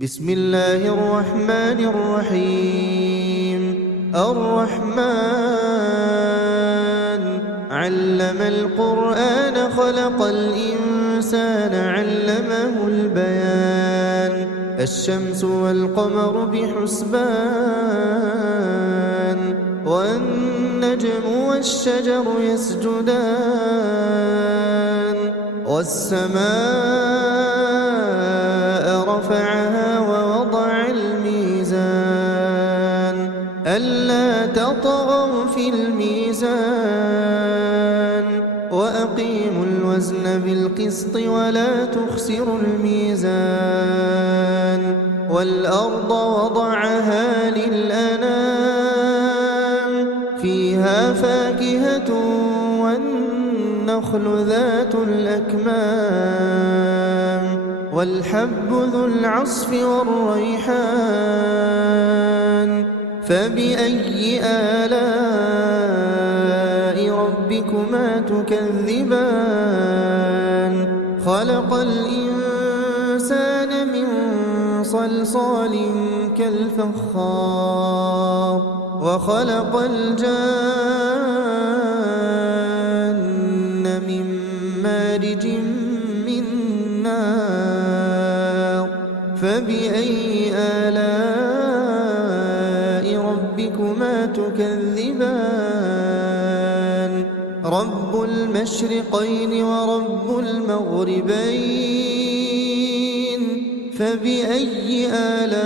بسم الله الرحمن الرحيم. الرحمن علم القرآن خلق الإنسان علمه البيان. الشمس والقمر بحسبان والنجم والشجر يسجدان والسماء رفعها ووضع الميزان ألا تطغوا في الميزان وأقيموا الوزن بالقسط ولا تخسروا الميزان والأرض وضعها للأنام فيها فاكهة والنخل ذات الأكمام والحب ذو العصف والريحان فبأي آلاء ربكما تكذبان خلق الإنسان من صلصال كالفخار وخلق الجان من مارج من نار فبأي آلاء ربكما تكذبان رب المشرقين ورب المغربين فبأي آلاء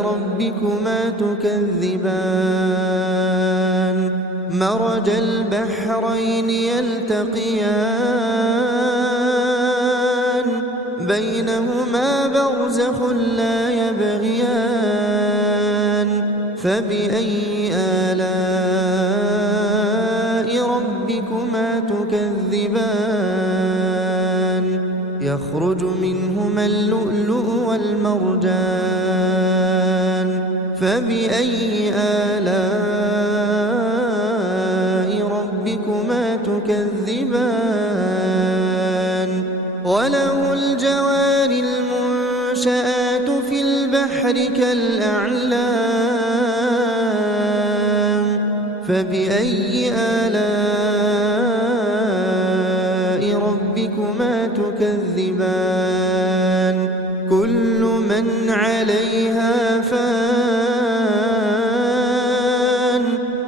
ربكما تكذبان مرج البحرين يلتقيان بينهما برزخ لا يبغيان فبأي آلاء ربكما تكذبان يخرج منهما اللؤلؤ والمرجان فبأي آلاء ربكما تكذبان وله الجوار المنشآت في البحر كالأعلام فبأي آلاء ربكما تكذبان كل من عليها فان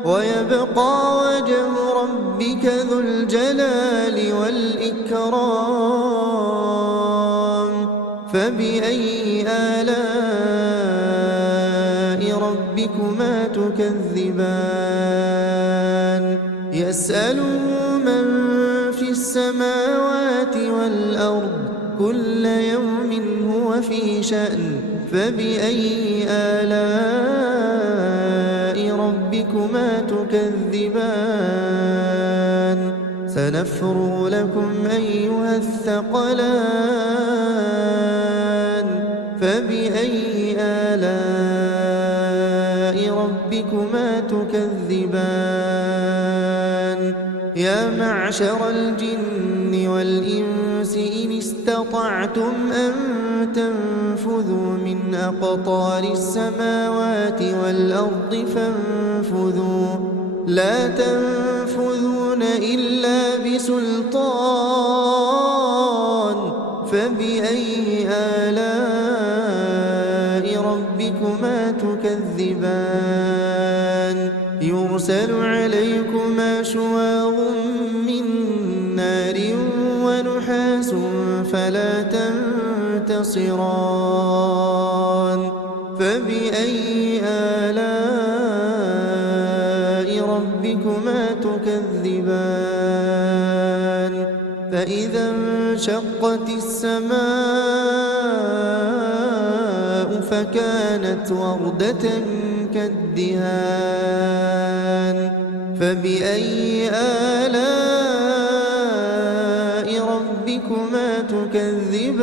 ويبقى وجه ربك ذو الجلال والإكرام فبأي آلاء ربكما تكذبان يسأله من في السماوات والأرض كل يوم هو في شأن فبأي آلاء ربكما تكذبان سنفرغ لكم أيها الثقلان فبأي آلاء ربكما تكذبان يا معشر الجن والإنس إن استطعتم أن تنفذوا من أقطار السماوات والأرض فانفذوا لا تنفذون إلا بسلطان فبأي آلاء ربكما تكذبان يرسل عليكما شواظ من نار ونحاس فلا تنتصران فبأي آلاء ربكما تكذبان فإذا انشقت السماء فكانت وردة كالدهان فبأي آلاء ربكما تكذبان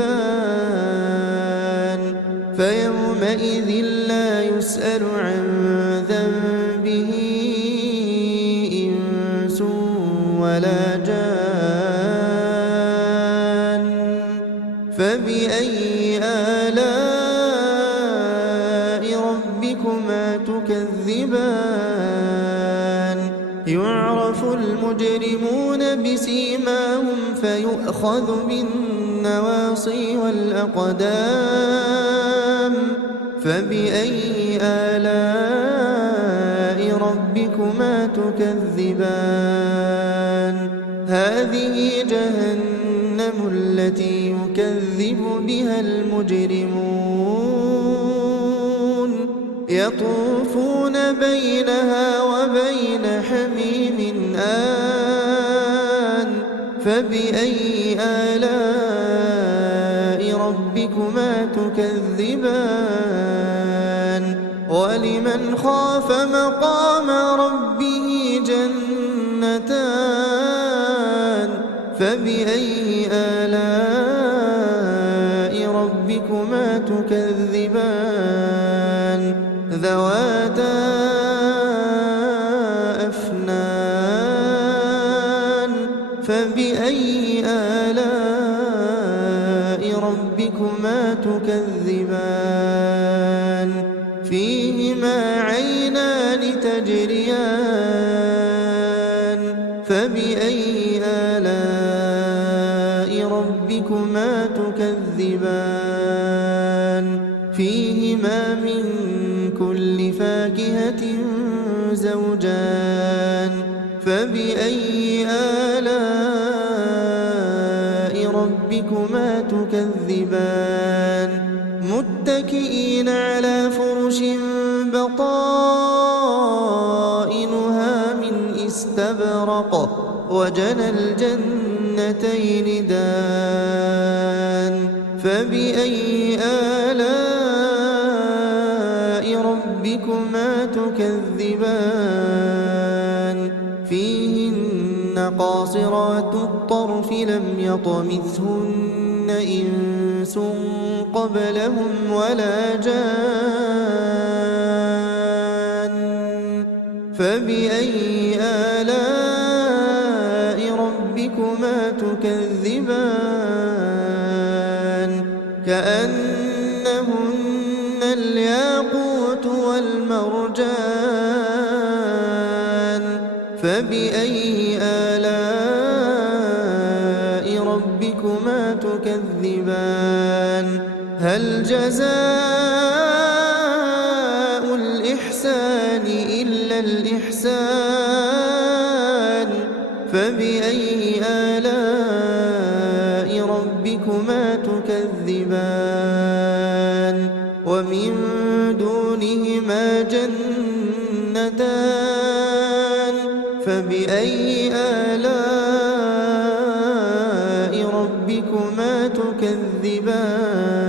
فيومئذ لا يسأل عن ذنبه إنس ولا جان فبأي فبأي آلاء ربكما تكذبان يعرف المجرمون بسيماهم فيؤخذ بالنواصي والأقدام فبأي آلاء ربكما تكذبان هذه جهنم التي يكذب بها المجرمون يطوفون بينها وبين حميم آن فبأي آلاء ربكما تكذبان ولمن خاف مقام ربه جنتان فبأي آلاء ربكما تكذبان ذواتا أفنان فبأي آلاء ربكما تكذبان فيهما عينان تجريان فبأي آلاء ربكما تكذبان فيهما من كل فاكهة زوجان فبأي آلاء ربكما تكذبان متكئين على فرش بطائنها من استبرق وجنى الجنتين دان فبأي آلاء ربكما تكذبان فيهن قاصرات الطرف لم يطمثهن إنس قبلهم ولا جان فبأي آلاء ربكما تكذبان كأنهن الياقوت والمرجان فبأي آلاء ربكما تكذبان هل جزاء الإحسان إلا الإحسان فبأي آلاء ربكما تكذبان ومن دونهما جنتان فبأي آلاء ربكما تكذبان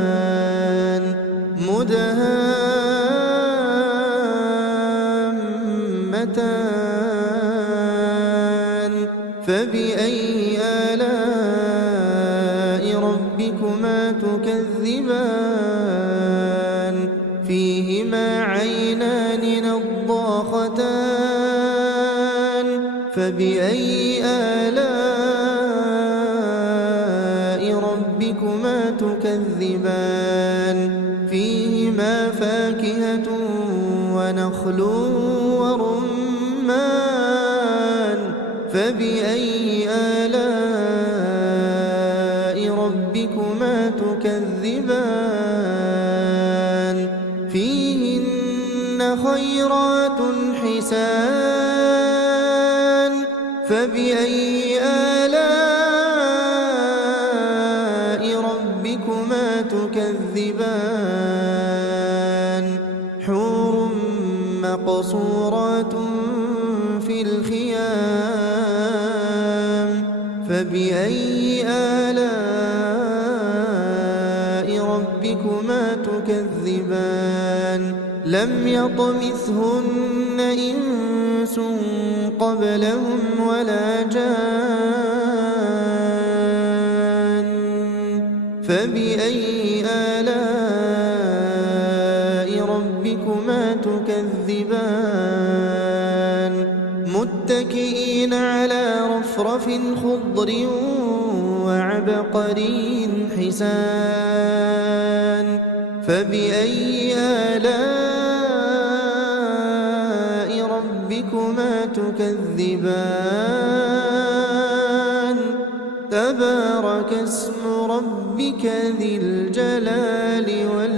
مدهامتان فبأي آلاء ربكما تكذبان فيهما عينان نضاختان فبأي آلاء ربكما تكذبان فيهما فاكهة ونخل ورمان فبأي آلاء ربكما تكذبان فيهن خيرات حسان فبأي آلاء ربكما تكذبان حور مقصورات في الخيام فبأي آلاء ربكما تكذبان لم يطمثهن إنس قبلهم ولا جان فبأي آلاء ربكما تكذبان متكئين على رفرف خضر وعبقري حسان فبأي آلاء ربكما تكذبان تبارك اسم ربك ذي الجلال والإكرام